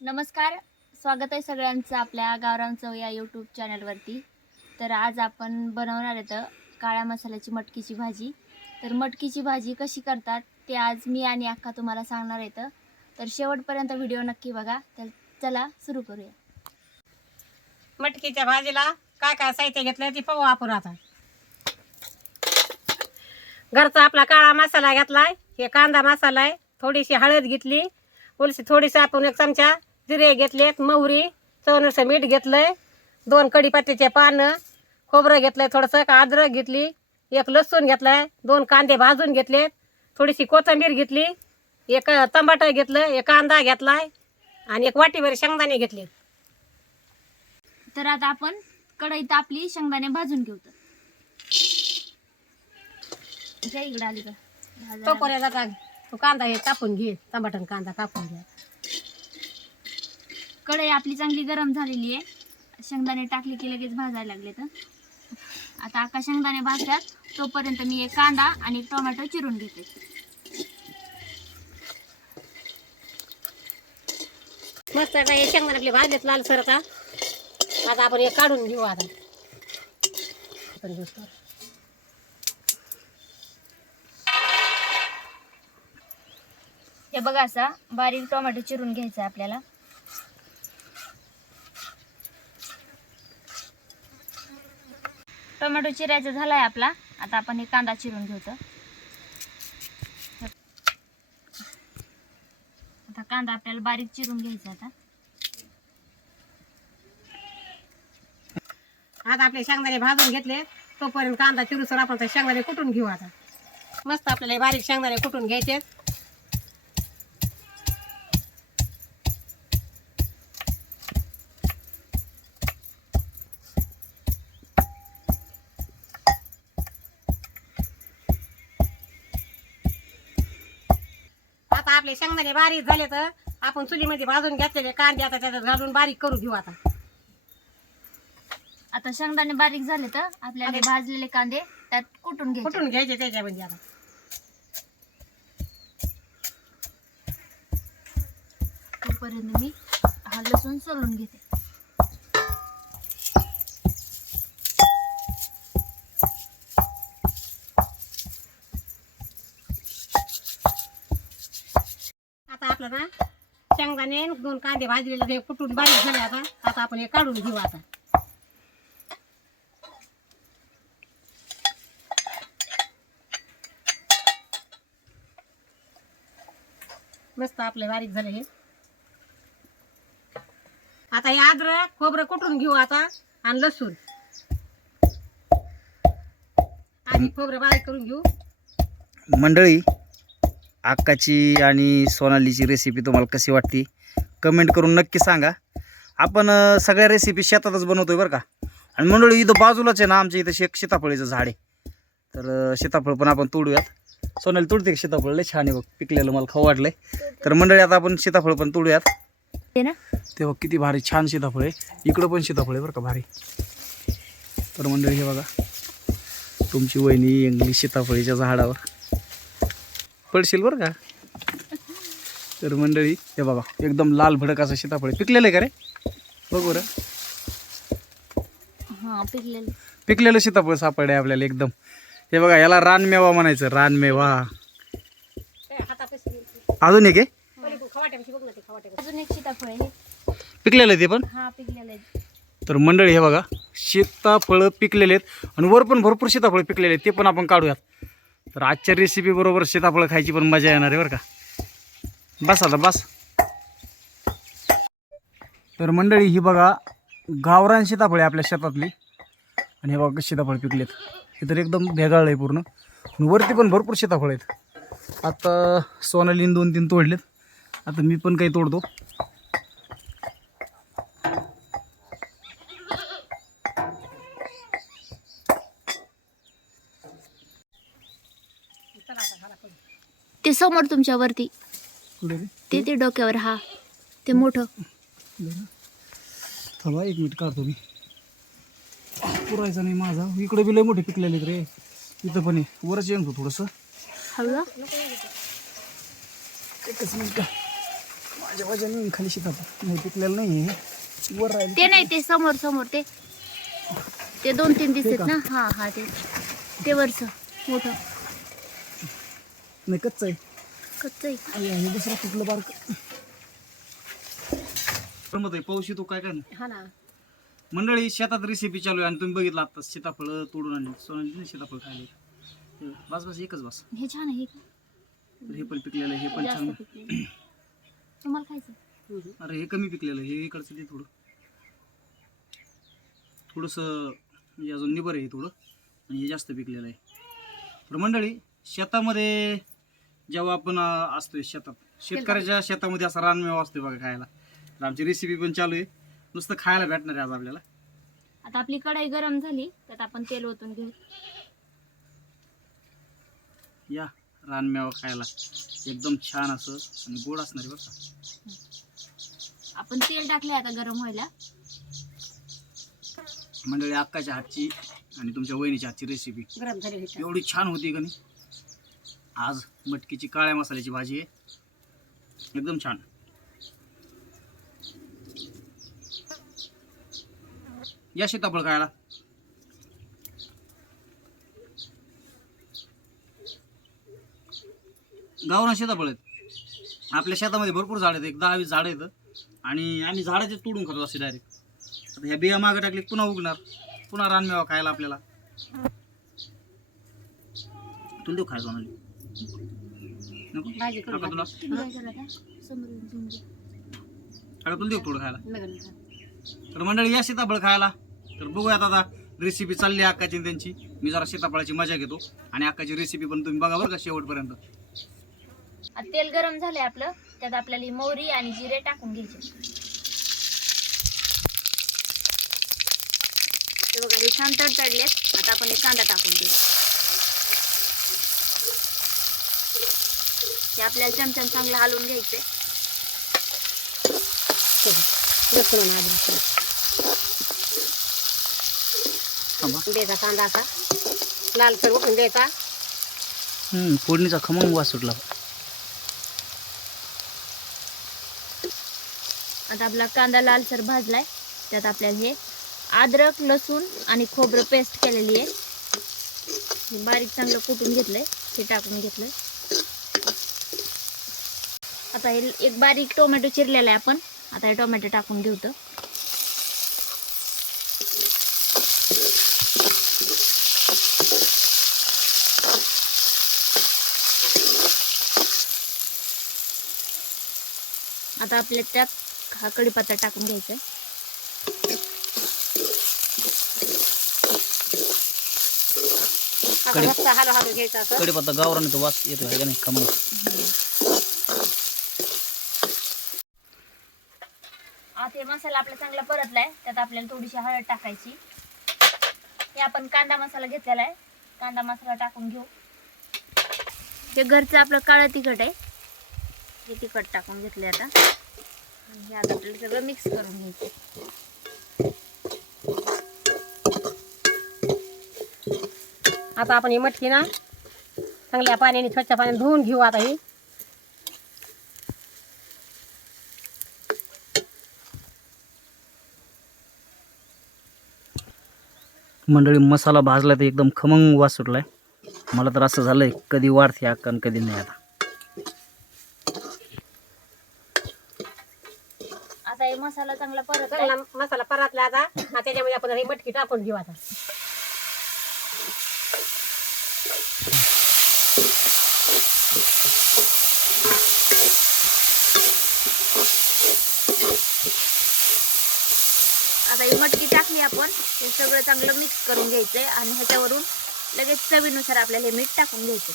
नमस्कार. स्वागत आहे सगळ्यांचं आपल्या गावराम चव या यूट्यूब चॅनलवरती तर आज आपण बनवणार आहे काळ्या मसाल्याची मटकीची भाजी. तर मटकीची भाजी कशी करतात ते आज मी आणि अक्का तुम्हाला सांगणार आहे तर. शेवटपर्यंत व्हिडिओ नक्की बघा. तर चला सुरू करूया. मटकीच्या भाजीला काय काय साहित्य घेतलं ती पाहू आपण आता. घरचा आपला काळा मसाला घेतलाय. हे कांदा मसाला आहे. थोडीशी हळद घेतली. थोडीशी आपण एक चमचा जिरे घेतलेत मोहरी चवनुसं मीठ घेतलंय दोन कढीपत्त्याचे पानं खोबरं घेतलंय थोडंसं अद्रक घेतली एक लसूण घेतलाय दोन कांदे भाजून घेतलेत थोडीशी कोथिंबीर घेतली एक टमाटर घेतलं एक कांदा घेतलाय आणि एक वाटीभर शेंगदाणे घेतले तर आता आपण कढईत आपली शेंगदाणे भाजून घेऊ तर. इकडे आली का? तू कांदा हे कापून घे टमाटर कांदा कापून घे कढई आपली चांगली गरम झालेली आहे. शेंगदाणे टाकले की लगेच भाजायला लागले तर. आता आका शेंगदाणे भाजतात तोपर्यंत मी एक कांदा आणि एक टोमॅटो चिरून घेते. मस्त आता हे शेंगदाणे आपले भाजलेत लाल सर आता आता आपण हे काढून घेऊ आता. हे बघा असा बारीक टोमॅटो चिरून घ्यायचा आपल्याला. टोमॅटो चिरायचा आहे आपला. आता आपण हे कांदा चिरून घेऊ आता कांदा आपल्याला बारीक चिरून घ्यायचा आता. आता आपले शेंगदाणे भाजून घेतले. तोपर्यंत कांदा चिरूसर आपण ते शेंगदाणे कुटून घेऊ आता. मस्त आपल्याला बारीक शेंगदाणे कुटून घ्यायचे. आपले शेंगदाणे बारीक झाले तर आपण चुलीमध्ये भाजून घेतलेले कांदे आता त्याच्यात घालून बारीक करून घेऊ आता. आता शेंगदाणे बारीक झाले तर आपल्याला हे भाजलेले कांदे त्यात कुटून घ्यायचे. कुठून घ्यायचे त्याच्यामध्ये आता. तोपर्यंत मी हा लसूण सोलून घेते. आपलं ना शेंगदाणे दोन कांदे भाजलेले ते कुठून बारीक झाले आता. आता आपण हे काढून घेऊ आता. मस्त आपले बारीक झाले हे. आता हे अद्रक खोबरं कुठून घेऊ आता आणि लसूण. आणि खोबरं बारीक करून घेऊ. मंडळी अक्काची आणि सोनालीची रेसिपी तुम्हाला कशी वाटते? कमेंट करून नक्की सांगा. आपण सगळ्या रेसिपी शेतातच बनवतोय बरं का? आणि मंडळी इथं बाजूलाच आहे ना आमच्या इथं एक सीताफळीचं झाड आहे. तर सीताफळ पण आपण तोडूयात. सोनाली तोडते का सीताफळ? लय छान आहे बघ पिकलेलं मला खाऊ वाटलंय. तर मंडळी आता आपण सीताफळ पण तोडूयात. ते तेव्हा किती भारी छान सीताफळ आहे. इकडं पण सीताफळ आहे बरं का भारी. तर मंडळी हे बघा. तुमची वहिनी इंग्लिश सीताफळीच्या झाडावर पडशील बरं का? तर मंडळी हे बघा एकदम लाल भडक असं सीताफळ. पिकलेलं आहे का रे? बघ बरं. हा पिकलेले. पिकलेलं सीताफळ सापडे आपल्याला एकदम. हे बघा याला रानमेवा म्हणायचं रानमेवा अजून एक आहे? अजून सीताफळ आहे. हे. पिकलेलं आहे ते पण? हा पिकलेलं आहे. तर मंडळी हे बघा सीताफळं पिकलेले आहेत. आणि वर पण भरपूर सीताफळं पिकलेले आहेत ते पण आपण काढूयात. तर आजच्या रेसिपी बरोबर सीताफळं खायची पण मजा येणार आहे बरं का. बस आता बस. तर मंडळी ही बघा गावरान सीताफळे आपल्या शेतातली. आणि हे बघा सीताफळ पिकलेत. हे तर एकदम भेगाळ आहे पूर्ण. वरती पण भरपूर सीताफळ आहेत. आता सोनालीन दोन तीन तोडलेत. आता मी पण काही तोडतो. ते समोर तुमच्या वरती कुठे ते? ते डोक्यावर हा. ते मोठं. थांबा एक मिनिट काढतो मी. पुरायचा नाही माझा. इकडे बी लय मोठे पिकलेले रे. इथं पण वरच येऊन थोडंसं. हळू एकच मिनिट माझ्या वजन खाली शिकत नाही पिकलेलं नाही. वर राहिले ते नाही ते. समोर समोर ते. ते दोन तीन दिसत ना? हा हा ते. ते वरच. मोठं. नाही कच्च आहे. कच्च आहे. हे दुसरं पिकलं बारक? मत आहे पाऊस येतो काय काय नाही. हा ना. मंडळी शेतात रेसिपी चालू आहे आणि तुम्ही बघितलं आता सीताफळ तोडून आणले. सोनाली सीताफळ खायले. हे बस बस एकच बस. हे छान आहे हे का? तर हे पण पिकलेलं आहे हे पण छान. पिकलेलं. तुम्हाला खायचं अरे हे कमी पिकलेलं आहे हे इकडचं ते थोडं. थोडंसं म्हणजे अजून निबर आहे हे थोडं. आणि हे जास्त पिकलेलं आहे. तर मंडळी शेतामध्ये जेव्हा आपण अं, असतोय शेतात शेतकऱ्याच्या शेतामध्ये असा रानमेवा असतोय बघा खायला. तर आमची रेसिपी पण चालू आहे. नुसतं खायला भेटणार आहे आज आपल्याला. आता आपली कढाई गरम झाली त्यात आपण तेल ओतून घेऊ. या रानमेवा खायला. एकदम छान असं आणि गोड असणार आहे बरं का. आपण तेल टाकले आता गरम व्हायला. मंडळी अक्काच्या हातची आणि तुमच्या वहिनीच्या हातची रेसिपी गरम झाले एवढी छान होती का नाही? आज मटकीची काळ्या मसाल्याची भाजी आहे. एकदम छान. या सीताफळ खायला. गावरान सीताफळ आहेत. आपल्या शेतामध्ये भरपूर झाड आहेत. एक दहा वीस झाड आहेत. आणि आम्ही झाडाचे तोडून खातो असे डायरेक्ट आता ह्या बिया मागे टाकले पुन्हा उगणार. पुन्हा रानमेवा खायला आपल्याला. तुला देऊ खायला नको. भाजी तुला तुम्ही काय करत आहे? समोर येऊन घेऊन घ्या. आता तुला देऊ थोडं खायला. तर मंडळी या सीताफळ खायला. तर बघूयात आता रेसिपी चालली आहे अक्काची आणि त्यांची. मी जरा सीताफळाची मजा घेतो. आणि अक्काची रेसिपी पण तुम्ही बघा बरं का शेवटपर्यंत. आता तेल गरम झालंय आपलं. त्यात आपल्याला ही मोहरी आणि जिरे टाकून घ्यायचे. ते बघा हे छान तडतडलेत. आता आपण हे कांदा टाकून देऊ हे आपल्याला चमचम चांगलं हलवून घ्यायचे द्यायचा कांदा असा. लालसर उठून द्यायचा हम्म, फोडणीचा खमंग वास सुटला आता आपला कांदा लालसर भाजलाय. त्यात आपल्याला हे अद्रक लसूण आणि खोबरं पेस्ट केलेली आहे. बारीक चांगलं कुटून घेतलंय. हे टाकून घेतलंय. आता हे एक बारीक टोमॅटो चिरलेला आहे आपण. आता हे टोमॅटो टाकून घेऊ तर आता आपल्या त्यात हा कढीपत्ता टाकून घ्यायचा आहे. कडीपत्ता गावरान येतो वास येतो आहे का नाही? खमंग आता हे मसाला आपला चांगला परतलाय त्यात आपल्याला थोडीशी हळद टाकायची. हे आपण कांदा मसाला घेतलेला आहे. कांदा मसाला टाकून घेऊ. हे घरचं आपलं काळं तिखट आहे. हे तिखट टाकून घेतले आता. हे आता आपल्याला सगळं मिक्स करून घ्यायचं आता आपण हे मटकी ना चांगल्या पाण्याने स्वच्छ पाण्याने धुवून घेऊ आता ही. मंडळी मसाला भाजला तर एकदम खमंग वास सुटलाय. मला तर असं झालंय कधी वाढते अक्का आणि कधी नाही आता. आता हे मसाला चांगला परतलाय. चांगला मसाला परतला आता त्याच्यामध्ये आपण ही मटकी टाकून घेऊ आता ही मटकी टाकली आपण हे सगळं चांगलं मिक्स करून घ्यायचंय आणि ह्याच्यावरून लगेच चवीनुसार आपल्याला हे मीठ टाकून घ्यायचं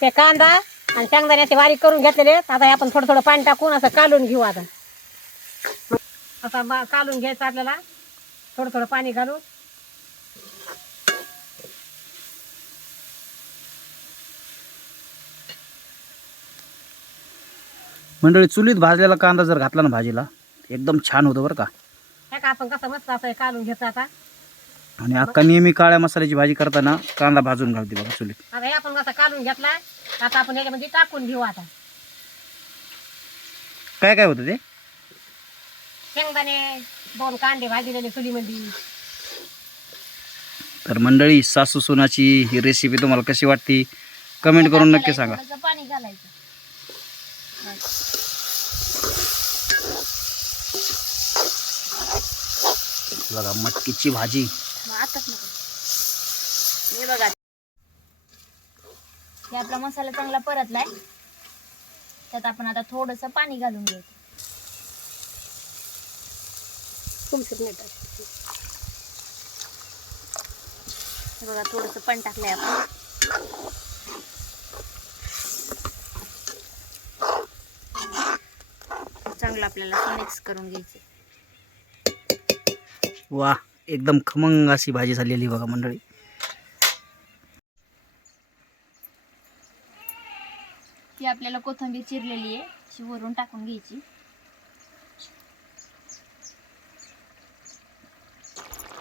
ते कांदा आणि शेंगदाण्याचे बारीक करून घेतलेले आहेत. आता हे आपण थोडं थोडं पाणी टाकून असं कालून घेऊ आता. आता बा- कालून घ्यायचं आपल्याला. थोडं थोडं पाणी घालून. मंडळी चुलीत भाजलेला कांदा जर घातला ना भाजीला एकदम छान होतं बरं का. हे का आपण कसं मस्त असं हे घ्यायचं आता? आणि अक्का नेहमी काळ्या मसाल्याची भाजी करताना कांदा भाजून घालते बघा चुलीत. आता हे आपण कसं कालून घेतला आता आपण याच्यामध्ये टाकून घेऊ आता. काय काय होतं ते? शेंगदाणे दोन कांदे भाजलेले चुलीमध्ये. तर मंडळी सासू सोनाची ही रेसिपी तुम्हाला कशी वाटते? कमेंट करून नक्की सांगा. पाणी घालायचं. बघा मटकीची भाजी. हे बघा. हे आपला मसाला चांगला परतलाय. त्यात आपण आता थोडस पाणी घालून घ्यायचं बघा थोडस पण टाकलंय आपण. चांगलं आपल्याला मिक्स करून घ्यायचं वा एकदम खमंग अशी भाजी झालेली बघा मंडळी. ती आपल्याला कोथिंबीर चिरलेली आहे अशी वरून टाकून घ्यायची.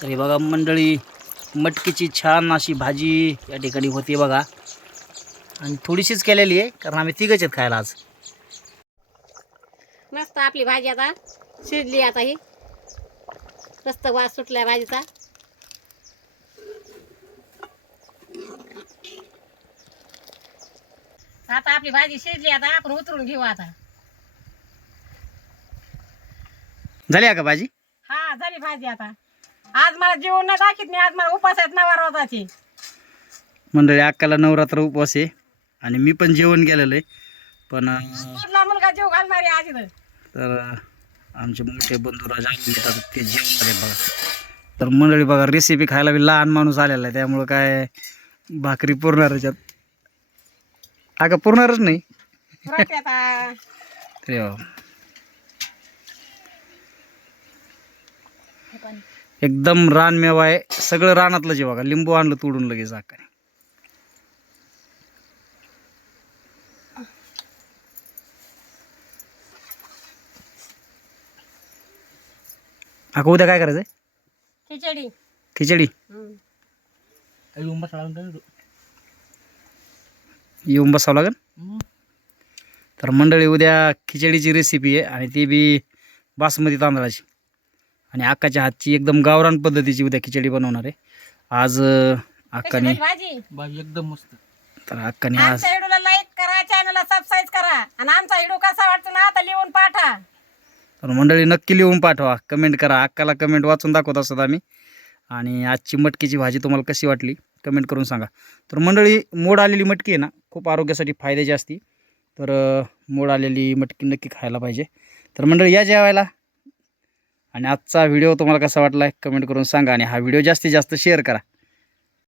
तरी बघा मंडळी मटकीची छान अशी भाजी या ठिकाणी होती बघा. आणि थोडीशीच केलेली आहे कारण आम्ही तिघच आहेत खायला आज. मस्त आपली भाजी आता शिजली आता ही. मस्त वास सुटलाय भाजीचा. आता आपली भाजी शिजली आता आपण उतरून घेऊ आता. झाली का भाजी? हा झाली भाजी आता. आज मला जेवण नाही दाखीत नाही आज मला उपास आहेत नवरात्राची मंडळी अक्काला नवरात्र उपवास आहे आणि मी पण जेवण केलेलं आहे. पण मुलगा जेव घालणारी आज इथं तर आमचे मोठे बंधू राजा येतात ते जेवणार बघा. तर मंडळी बघा रेसिपी खायला बी लहान माणूस आलेला आहे त्यामुळं काय भाकरी पुरणार याच्यात अगं पुरणारच नाही. एकदम रान मेवा आहे. सगळं रानातलं जे बघा. लिंबू आणलं तोडून लगेच अक्काने अका उद्या काय करायचंय? खिचडी. खिचडी. हम्म. येऊन बसावं लागेल? तर मंडळी उद्या खिचडीची रेसिपी आहे आणि ती बी बासमती तांदळाची. आणि अक्काच्या हातची एकदम गावरान पद्धतीची उद्या खिचडी बनवणार आहे. आज अं, कशी अक्काने झाली भाजी. तर अक्काने आज आमच्या व्हिडिओला लाईक करा चॅनलला सबस्क्राईब करा. आणि आमचा व्हिडिओ कसा वाटतो ना आता लिहून पाठवा तर मंडळी नक्की लिहून पाठवा. कमेंट करा. अक्काला कमेंट वाचून दाखवत असत आम्ही. आणि आजची मटकीची भाजी तुम्हाला कशी वाटली? कमेंट करून सांगा. तर मंडळी मोड आलेली मटकी आहे ना खूप आरोग्यासाठी फायद्याची असती. तर मोड आलेली मटकी नक्की खायला पाहिजे. तर मंडळी या जेवायला. आणि आजचा व्हिडिओ तुम्हाला कसा वाटला आहे कमेंट करून सांगा. आणि हा व्हिडिओ जास्तीत जास्त शेअर करा.